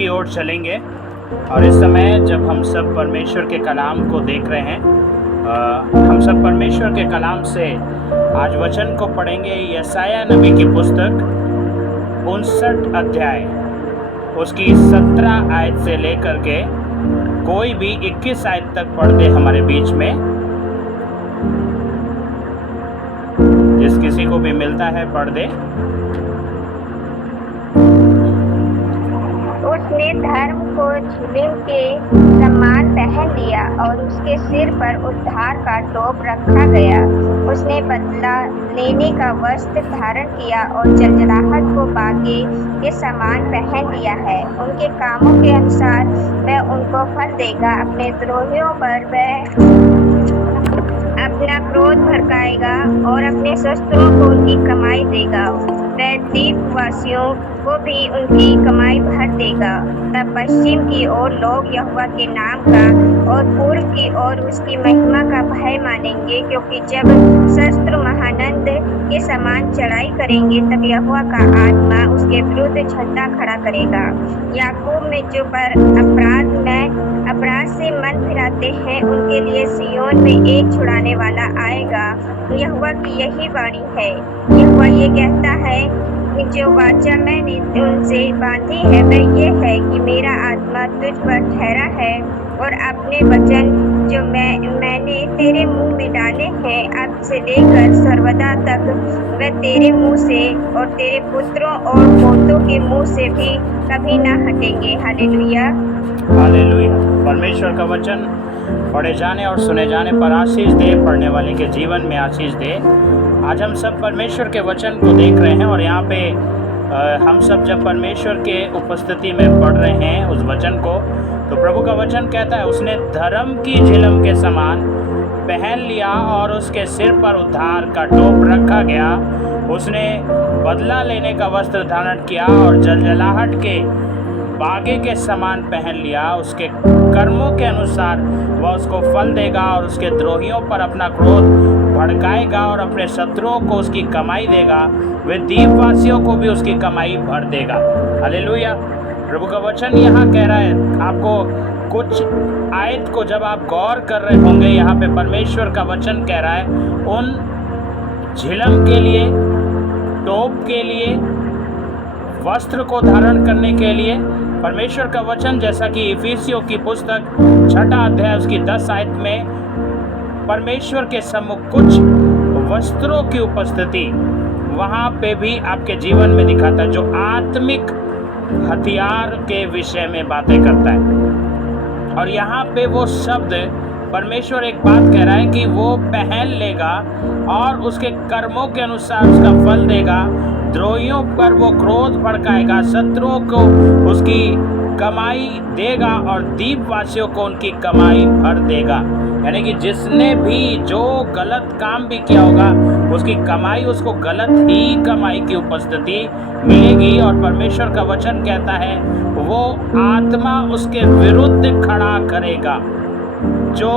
की ओर चलेंगे। और इस समय जब हम सब परमेश्वर के कलाम को देख रहे हैं, हम सब परमेश्वर के कलाम से आज वचन को पढ़ेंगे। यशायाह नबी की पुस्तक 59 अध्याय उसकी 17 आयत से लेकर के कोई भी 21 आयत तक पढ़ दे हमारे बीच में। जिस किसी को भी मिलता है पढ़ दे। उसने धर्म को झिलिम के समान पहन लिया और उसके सिर पर उद्धार का टोप रखा गया। उसने बदला लेने का वस्त्र धारण किया और जलजलाहट को बागे के समान पहन लिया है। उनके कामों के अनुसार वह उनको फल देगा। अपने द्रोहियों पर वह अपना क्रोध भड़काएगा और अपने शस्त्रों को उनकी कमाई देगा। वह द्वीपवासियों को भी उनकी कमाई भर देगा। तब पश्चिम की ओर लोग यहोवा के नाम का और पूर्व की ओर उसकी महिमा का भय मानेंगे, क्योंकि जब शस्त्र महानंद के समान चढ़ाई करेंगे तब यहोवा का आत्मा उसके विरुद्ध झंडा खड़ा करेगा। याकूब में जो पर अपराध से मन फिराते हैं उनके लिए सिय्योन में एक छुड़ाने वाला आएगा। यहोवा की यही वाणी है। यहोवा ये कहता है कि जो वाचा मैंने उनसे बांधी है वह ये है कि मेरा आत्मा तुझ पर ठहरा है और अपने वचन जो मैंने तेरे मुंह में डाले हैं अब से लेकर सर्वदा तक वह तेरे मुंह से और तेरे पुत्रों और पोतों के मुंह से भी कभी ना हटेंगे। Hallelujah, hallelujah. परमेश्वर का वचन पढ़े जाने और सुने जाने पर आशीष दे, पढ़ने वाले के जीवन में आशीष दे। आज हम सब परमेश्वर के वचन को देख रहे हैं और यहाँ पे हम सब जब परमेश्वर के उपस्थिति में पढ़ रहे हैं उस वचन को, तो प्रभु का वचन कहता है उसने धर्म की झिलम के समान पहन लिया और उसके सिर पर उद्धार का टोप रखा गया। उसने बदला लेने का वस्त्र धारण किया और जलजलाहट के बागे के समान पहन लिया। उसके कर्मों के अनुसार वह उसको फल देगा और उसके द्रोहियों पर अपना क्रोध भड़काएगा और अपने शत्रुओं को उसकी कमाई देगा। वे द्वीपवासियों को भी उसकी कमाई भर देगा। हालेलुया। प्रभु का वचन यहाँ कह रहा है, आपको कुछ आयत को जब आप गौर कर रहे होंगे, यहाँ पे परमेश्वर का वचन कह रहा है उन झिलम के लिए, टोप के लिए, वस्त्र को धारण करने के लिए परमेश्वर का वचन, जैसा कि इफिसियों की पुस्तक 6 अध्याय उसकी 10 आयत में परमेश्वर के सम्मुख कुछ वस्त्रों की उपस्थिति वहाँ पे भी आपके जीवन में दिखाता है, जो आत्मिक हथियार के विषय में बातें करता है। और यहाँ पे वो शब्द परमेश्वर एक बात कह रहा है कि वो पहन लेगा और उसके कर्मों के अनुसार उसका फल देगा। द्रोहियों पर वो क्रोध भड़काएगा, शत्रुओं को उसकी कमाई देगा और द्वीपवासियों को उनकी कमाई भर देगा। यानी कि जिसने भी जो गलत काम भी किया होगा उसकी कमाई, उसको गलत ही कमाई की उपस्थिति मिलेगी। और परमेश्वर का वचन कहता है वो आत्मा उसके विरुद्ध खड़ा करेगा। जो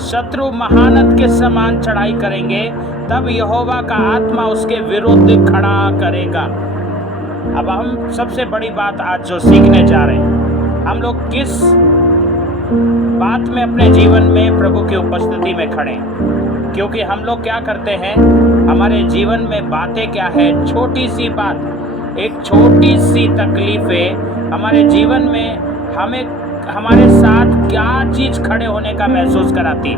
शत्रु महानद के समान चढ़ाई करेंगे तब यहोवा का आत्मा उसके विरुद्ध खड़ा करेगा। अब हम सबसे बड़ी बात आज जो सीखने जा रहे हैं, हम लोग किस बात में अपने जीवन में प्रभु की उपस्थिति में खड़े हैं। क्योंकि हम लोग क्या करते हैं, हमारे जीवन में बातें क्या है, छोटी सी बात, एक छोटी सी तकलीफें हमारे जीवन में हमें हमारे साथ क्या चीज़ खड़े होने का महसूस कराती है।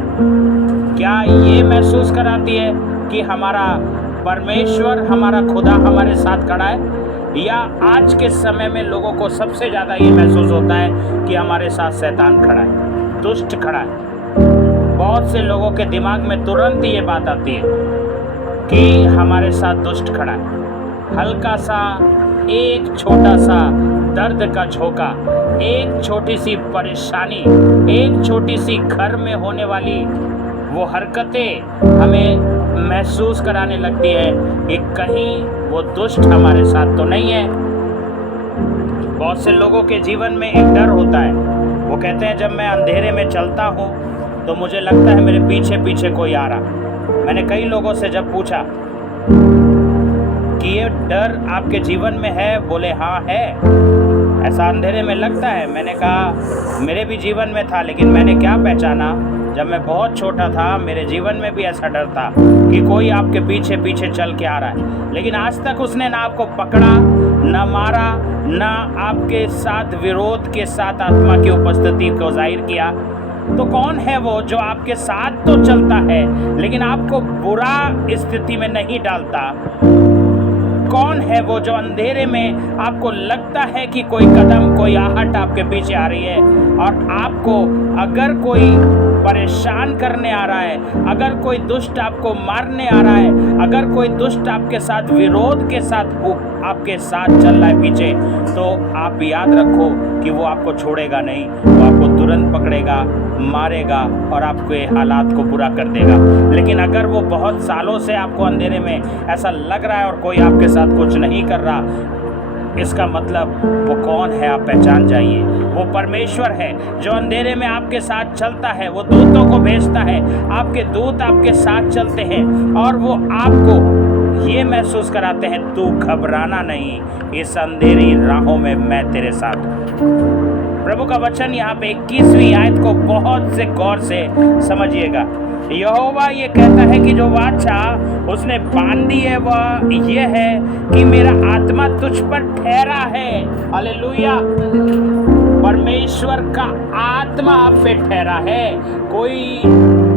क्या ये महसूस कराती है कि हमारा परमेश्वर, हमारा खुदा हमारे साथ खड़ा है, या आज के समय में लोगों को सबसे ज़्यादा ये महसूस होता है कि हमारे साथ शैतान खड़ा है, दुष्ट खड़ा है। बहुत से लोगों के दिमाग में तुरंत ये बात आती है कि हमारे साथ दुष्ट खड़ा है। हल्का सा, एक छोटा सा दर्द का झोंका, एक छोटी सी परेशानी, एक छोटी सी घर में होने वाली वो हरकतें हमें महसूस कराने लगती है कि कहीं वो दुष्ट हमारे साथ तो नहीं है। बहुत से लोगों के जीवन में एक डर होता है। वो कहते हैं जब मैं अंधेरे में चलता हूँ तो मुझे लगता है मेरे पीछे पीछे कोई आ रहा। मैंने कई लोगों से जब पूछा कि ये डर आपके जीवन में है, बोले हाँ है। ऐसा अंधेरे में लगता है। मैंने कहा मेरे भी जीवन में था, लेकिन मैंने क्या पहचाना, जब मैं बहुत छोटा था मेरे जीवन में भी ऐसा डर था कि कोई आपके पीछे पीछे चल के आ रहा है, लेकिन आज तक उसने ना आपको पकड़ा, ना मारा, ना आपके साथ विरोध के साथ आत्मा की उपस्थिति को जाहिर किया। तो कौन है वो जो आपके साथ तो चलता है लेकिन आपको बुरा स्थिति में नहीं डालता? कौन है वो जो अंधेरे में आपको लगता है कि कोई कदम, कोई आहट आपके पीछे आ रही है, और आपको अगर कोई परेशान करने आ रहा है, अगर कोई दुष्ट आपको मारने आ रहा है, अगर कोई दुष्ट आपके साथ विरोध के साथ आपके साथ चल रहा है पीछे, तो आप याद रखो कि वो आपको छोड़ेगा नहीं, वो आपको तुरंत पकड़ेगा, मारेगा और आपके हालात को बुरा कर देगा। लेकिन अगर वो बहुत सालों से आपको अंधेरे में ऐसा लग रहा है और कोई आपके साथ कुछ नहीं कर रहा, इसका मतलब वो कौन है आप पहचान जाइए। वो परमेश्वर है जो अंधेरे में आपके साथ चलता है। वो दूतों को भेजता है, आपके दूत आपके साथ चलते हैं और वो आपको ये महसूस कराते हैं, तू घबराना नहीं, इस अंधेरी राहों में मैं तेरे साथ हूँ। प्रभु का वचन यहाँ पे 21वीं आयत को बहुत से गौर से समझिएगा। यहोवा ये कहता है कि जो वाचा उसने बांधी है वह ये है कि मेरा आत्मा तुझ पर ठहरा है। हालेलुया। परमेश्वर का आत्मा आप पे ठहरा है। कोई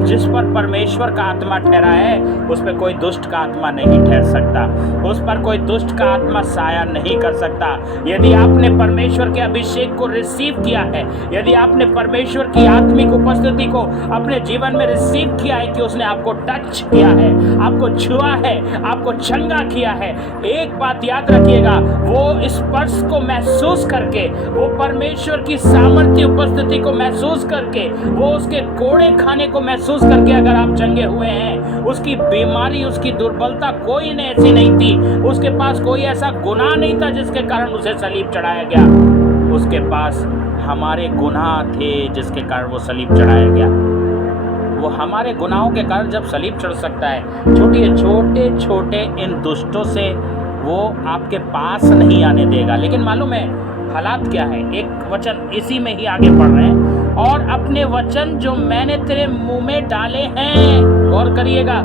जिस पर परमेश्वर का आत्मा ठहरा है उस पर कोई दुष्ट का आत्मा नहीं ठहर सकता, उस पर कोई दुष्ट का आत्मा साया नहीं कर सकता। यदि आपने परमेश्वर के अभिषेक को रिसीव किया है, यदि आपने परमेश्वर की आत्मिक उपस्थिति को अपने जीवन में रिसीव किया है कि उसने आपको टच किया है, आपको छुआ है, आपको चंगा किया है, एक बात याद रखिएगा, वो स्पर्श को महसूस करके, वो परमेश्वर की सामर्थ्य उपस्थिति को महसूस करके, वो उसके कोड़े खाने को महसूस करके अगर आप चंगे हुए हैं, उसकी बीमारी, उसकी दुर्बलता कोई ने ऐसी नहीं थी, उसके पास कोई ऐसा गुनाह नहीं था जिसके कारण उसे सलीब चढ़ाया गया, उसके पास हमारे गुनाह थे जिसके कारण वो सलीब चढ़ाया गया। वो हमारे गुनाहों के कारण जब सलीब चढ़ सकता है, छोटे छोटे इन दुष्टों से वो आपके पास नहीं आने देगा। लेकिन मालूम है हालात क्या है? एक वचन इसी में ही आगे पढ़ रहे हैं, और अपने वचन जो मैंने तेरे मुंह में डाले हैं, गौर करिएगा,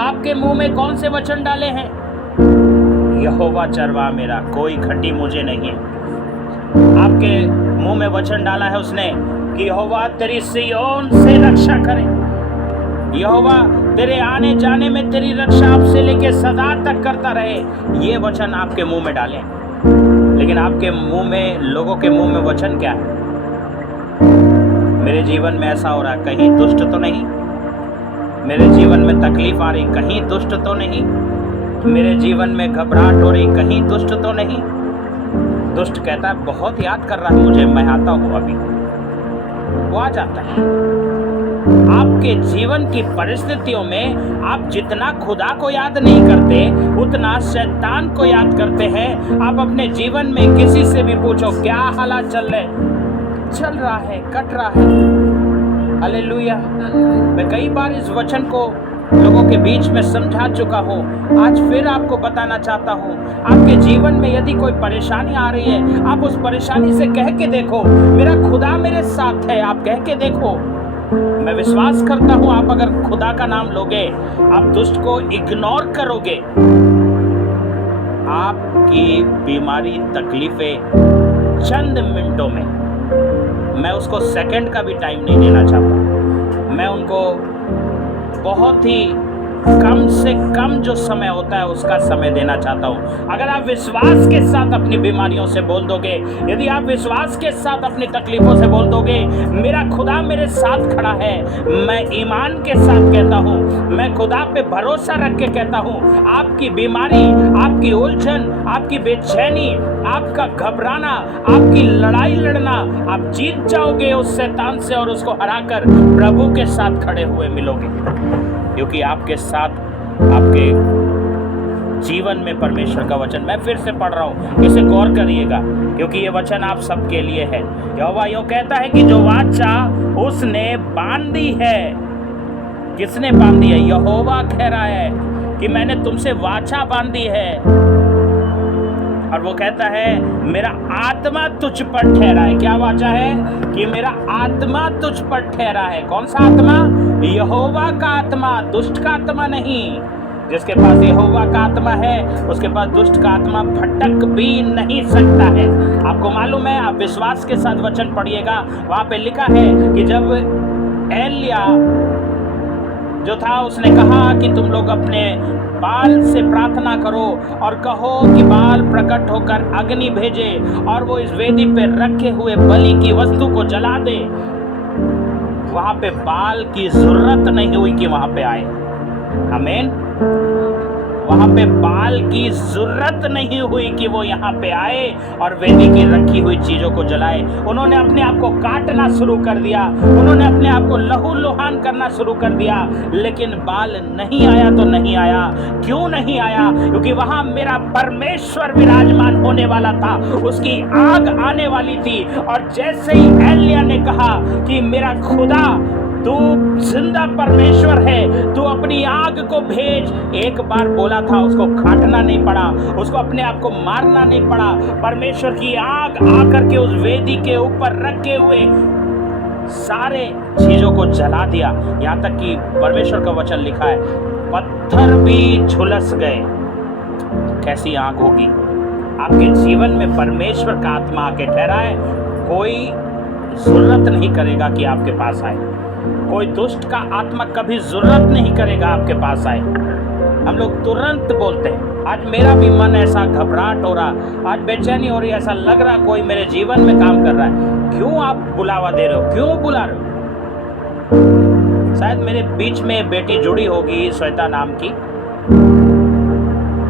आपके मुंह में कौन से वचन डाले हैं? यहोवा चरवाहा मेरा, कोई घटी मुझे नहीं है। आपके मुंह में वचन डाला है उसने कि यहोवा तेरी सिय्योन से रक्षा करे, यहोवा तेरे आने जाने में तेरी रक्षा आपसे लेके सदा तक करता रहे। ये वचन आपके मुंह में डाले। लेकिन आपके मुंह में, लोगों के मुंह में वचन क्या है? मेरे जीवन में ऐसा हो रहा, कहीं दुष्ट तो नहीं? मेरे जीवन में तकलीफ आ रही, कहीं दुष्ट तो नहीं? मेरे जीवन में घबराहट हो रही, कहीं दुष्ट तो नहीं? दुष्ट कहता है बहुत याद कर रहा है मुझे, मैं आता हूँ अभी। वो आ जाता है। आपके जीवन की परिस्थितियों में आप जितना खुदा को याद नहीं करते उतना शैतान को याद करते हैं। आप अपने जीवन में किसी से भी पूछो क्या हालात चल रहा है, कट रहा है। हालेलुया। मैं कई बार इस वचन को लोगों के बीच में समझा चुका हूँ, आज फिर आपको बताना चाहता हूँ। आपके जीवन में यदि कोई परेशानी आ रही है, आप उस परेशानी से कह के देखो मेरा खुदा मेरे साथ है। आप कह के देखो, मैं विश्वास करता हूँ आप अगर खुदा का नाम लोगे, आप दुष्ट को इग्नोर करोगे, आपकी बीमारी, तकलीफें चंद मिनटों में, मैं उसको सेकंड का भी टाइम नहीं देना चाहता, मैं उनको बहुत ही कम से कम जो समय होता है उसका समय देना चाहता हूँ। अगर आप विश्वास के साथ अपनी बीमारियों से बोल दोगे, यदि आप विश्वास के साथ अपनी तकलीफों से बोल दोगे मेरा खुदा मेरे साथ खड़ा है, मैं ईमान के साथ कहता हूँ, मैं खुदा पे भरोसा रख के कहता हूँ, आपकी बीमारी, आपकी उलझन, आपकी बेचैनी, आपका घबराना, आपकी लड़ाई लड़ना, आप जीत जाओगे उस शैतान से और उसको हराकर प्रभु के साथ खड़े हुए मिलोगे, क्योंकि आपके साथ आपके जीवन में परमेश्वर का वचन। मैं फिर से पढ़ रहा हूँ, इसे गौर करिएगा क्योंकि ये वचन आप सबके लिए है। यहोवा यूँ कहता है कि जो वाचा उसने बांधी है। किसने बांधी है? यहोवा कह रहा है कि मैंने तुमसे वाचा बांधी है। और वो कहता है मेरा आत्मा तुझ पर ठहरा है। क्या वाचा है कि मेरा आत्मा तुझ पर ठहरा है। कौन सा आत्मा? यहोवा का आत्मा, दुष्ट का आत्मा नहीं। जिसके पास यहोवा का आत्मा है उसके पास दुष्ट का आत्मा भटक भी नहीं सकता है। आपको मालूम है, आप विश्वास के साथ वचन पढ़िएगा, वहां पे लिखा है कि जब एलिया जो था उसने कहा कि तुम लोग अपने बाल से प्रार्थना करो और कहो कि बाल प्रकट होकर अग्नि भेजे और वो इस वेदी पे रखे हुए बलि की वस्तु को जला दे, वहां पे बाल की जरूरत नहीं हुई कि वहां पे आए। आमीन। वहां पे बाल की जरूरत नहीं हुई कि वो यहाँ पे आए और वेदी की रखी हुई चीजों को जलाए। उन्होंने अपने आप को काटना शुरू कर दिया, उन्होंने अपने आप को लहूलुहान करना शुरू कर दिया, लेकिन बाल नहीं आया तो नहीं आया। क्यों नहीं आया? क्योंकि वहां मेरा परमेश्वर विराजमान होने वाला था, उसकी आग आने वाली थी। और जैसे ही एलिया ने कहा कि मेरा खुदा तू जिंदा परमेश्वर है, तू अपनी आग को भेज, एक बार बोला था, उसको काटना नहीं पड़ा, उसको अपने आप को मारना नहीं पड़ा। परमेश्वर की आग आकर के उस वेदी के ऊपर रखे हुए सारे चीजों को जला दिया। यहाँ तक कि परमेश्वर का वचन लिखा है पत्थर भी झुलस गए। कैसी आग होगी? आपके जीवन में परमेश्वर का आत्मा आके ठहरा है, कोई जरूरत नहीं करेगा कि आपके पास आए, कोई दुष्ट का आत्मा कभी जरूरत नहीं करेगा आपके पास आए। हम लोग तुरंत बोलते हैं, आज मेरा भी मन ऐसा घबराहट हो रहा, आज बेचैनी हो रही, ऐसा लग रहा कोई मेरे जीवन में काम कर रहा है। क्यों आप बुलावा दे रहे हो? क्यों बुला रहे हो? शायद मेरे बीच में बेटी जुड़ी होगी श्वेता नाम की।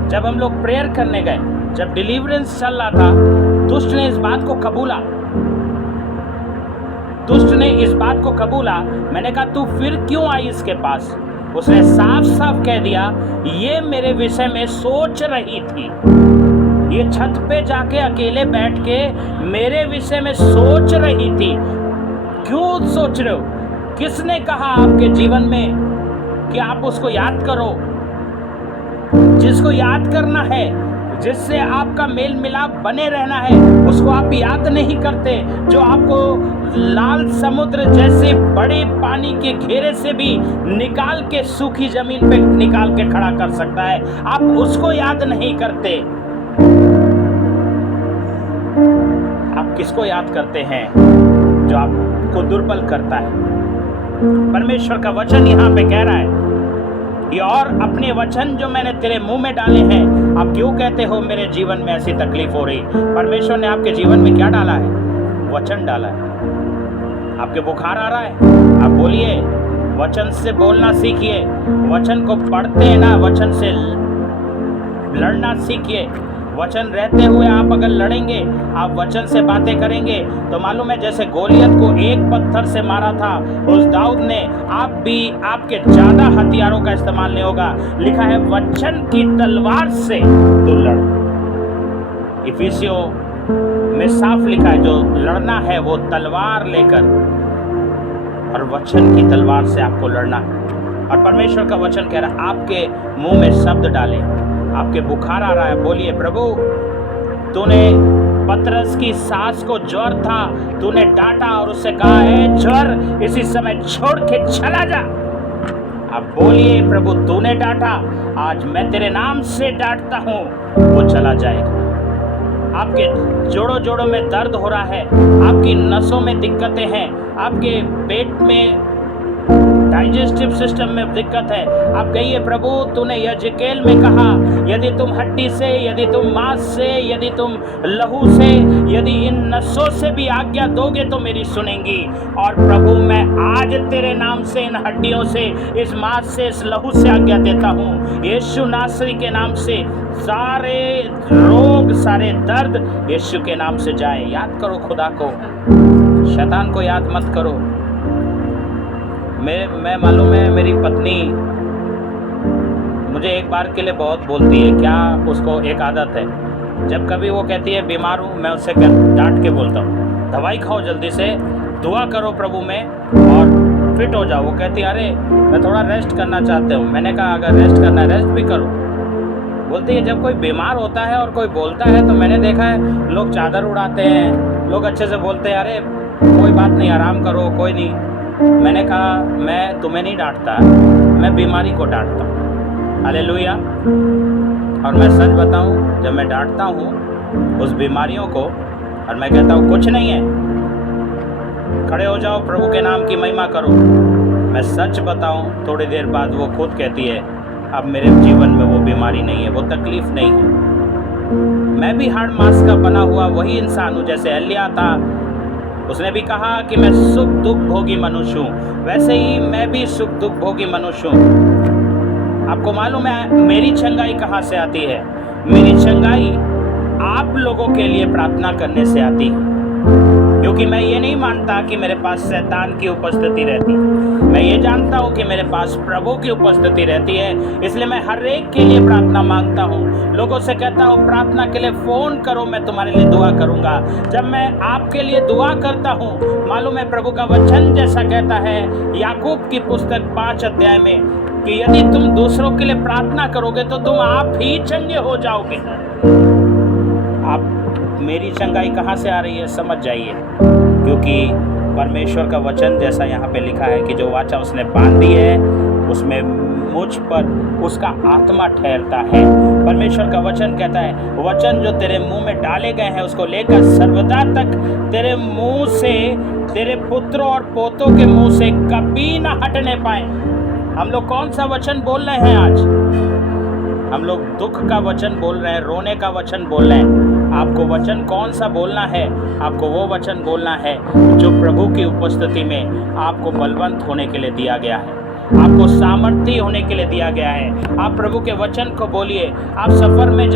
जब हम लोग प्रेयर करने गए, जब डिलीवरेंस चल रहा था, दुष्ट ने इस बात को कबूला, दुष्ट ने इस बात को कबूला। मैंने कहा तू फिर क्यों आई इसके पास? उसने साफ साफ कह दिया ये मेरे विषय में सोच रही थी, ये छत पे जाके अकेले बैठ के मेरे विषय में सोच रही थी। क्यों सोच रहे हो? किसने कहा आपके जीवन में कि आप उसको याद करो? जिसको याद करना है, जिससे आपका मेल मिलाप बने रहना है, उसको आप याद नहीं करते। जो आपको लाल समुद्र जैसे बड़े पानी के घेरे से भी निकाल के सूखी जमीन पे निकाल के खड़ा कर सकता है, आप उसको याद नहीं करते। आप किसको याद करते हैं? जो आपको दुर्बल करता है। परमेश्वर का वचन यहाँ पे कह रहा है और अपने वचन जो मैंने तेरे मुंह में डाले हैं, आप क्यों कहते हो मेरे जीवन में ऐसी तकलीफ हो रही? परमेश्वर ने आपके जीवन में क्या डाला है? वचन डाला है। आपके बुखार आ रहा है, आप बोलिए, वचन से बोलना सीखिए, वचन को पढ़ते हैं ना, वचन से लड़ना सीखिए। वचन रहते हुए आप अगर लड़ेंगे, आप वचन से बातें करेंगे, तो मालूम है जैसे गोलियत को एक पत्थर से मारा था उस दाऊद ने, आप भी, आपके ज्यादा हथियारों का इस्तेमाल नहीं होगा। लिखा है वचन की तलवार से तो लड़। इफिसियों में साफ लिखा है जो लड़ना है वो तलवार लेकर, और वचन की तलवार से आपको लड़ना है। और परमेश्वर का वचन कह रहा है आपके मुंह में शब्द डाले। आपके बुखार आ रहा है, बोलिए प्रभु तूने पतरस की सास को ज्वर था, तूने डांटा और उससे कहा है ज्वर इसी समय छोड़ के चला जा। अब बोलिए प्रभु तूने डांटा, आज मैं तेरे नाम से डांटता हूँ, वो चला जाएगा। आपके जोड़ों जोड़ों में दर्द हो रहा है, आपकी नसों में दिक्कतें हैं, आपके पेट में डाइजेस्टिव सिस्टम में दिक्कत है, आप कहिए प्रभु तूने यजेकेल में कहा यदि तुम हड्डी से, यदि तुम मांस से, यदि तुम लहू से, यदि इन नसों से भी आज्ञा दोगे तो मेरी सुनेंगी। और प्रभु मैं आज तेरे नाम से इन हड्डियों से, इस मांस से, इस लहू से आज्ञा देता हूँ, यीशु नासरी के नाम से सारे रोग, सारे दर्द यीशु के नाम से जाए। याद करो खुदा को, शैतान को याद मत करो। मैं मालूम है मेरी पत्नी मुझे एक बार के लिए बहुत बोलती है, क्या उसको एक आदत है, जब कभी वो कहती है बीमार हूँ, मैं उससे डांट के बोलता हूँ दवाई खाओ जल्दी से, दुआ करो प्रभु में और फिट हो जाओ। वो कहती है अरे मैं थोड़ा रेस्ट करना चाहते हूँ। मैंने कहा अगर रेस्ट करना है रेस्ट भी करो। बोलते हैं जब कोई बीमार होता है और कोई बोलता है तो मैंने देखा है लोग चादर उड़ाते हैं, लोग अच्छे से बोलते हैं, अरे कोई बात नहीं, आराम करो, कोई नहीं। मैंने कहा मैं तुम्हें नहीं डांटता, मैं बीमारी को डांटता हूँ। हालेलुया। और मैं सच बताऊँ, जब मैं डांटता हूँ उस बीमारियों को और मैं कहता हूँ कुछ नहीं है, खड़े हो जाओ, प्रभु के नाम की महिमा करो, मैं सच बताऊँ थोड़ी देर बाद वो खुद कहती है अब मेरे जीवन में वो बीमारी नहीं है, वो तकलीफ नहीं है। मैं भी हाड़ मांस का बना हुआ वही इंसान हूँ जैसे एलिया था, उसने भी कहा कि मैं सुख दुख भोगी मनुष्य हूँ, वैसे ही मैं भी सुख दुख भोगी मनुष्य हूँ। आपको मालूम है मेरी चंगाई कहाँ से आती है? मेरी चंगाई आप लोगों के लिए प्रार्थना करने से आती है, क्योंकि मैं ये नहीं मानता कि मेरे पास शैतान की उपस्थिति रहती है, मैं ये जानता हूँ कि मेरे पास प्रभु की उपस्थिति रहती है। इसलिए मैं हर एक के लिए प्रार्थना मांगता हूँ, लोगों से कहता हूँ प्रार्थना के लिए फ़ोन करो, मैं तुम्हारे लिए दुआ करूँगा। जब मैं आपके लिए दुआ करता हूँ, मालूम है प्रभु का वचन जैसा कहता है याकूब की पुस्तक 5 अध्याय में कि यदि तुम दूसरों के लिए प्रार्थना करोगे तो तुम आप ही चंगे हो जाओगे। आप मेरी चंगाई कहाँ से आ रही है समझ जाइए, क्योंकि परमेश्वर का वचन जैसा यहाँ पे लिखा है कि जो वाचा उसने बांधी है उसमें मुझ पर उसका आत्मा ठहरता है। परमेश्वर का वचन कहता है वचन जो तेरे मुंह में डाले गए हैं उसको लेकर सर्वदा तक तेरे मुंह से, तेरे पुत्रों और पोतों के मुंह से कभी ना हटने पाए। हम लोग कौन सा वचन बोल रहे हैं आज? हम लोग दुख का वचन बोल रहे हैं, रोने का वचन बोल रहे हैं। आपको वचन कौन सा बोलना है? आपको वो वचन बोलना है जो प्रभु की उपस्थिति में आपको बलवंत होने के लिए दिया गया है, आपको सामर्थ्य होने के लिए दिया गया है। आप प्रभु के वचन को बोलिए। आप सफ़र में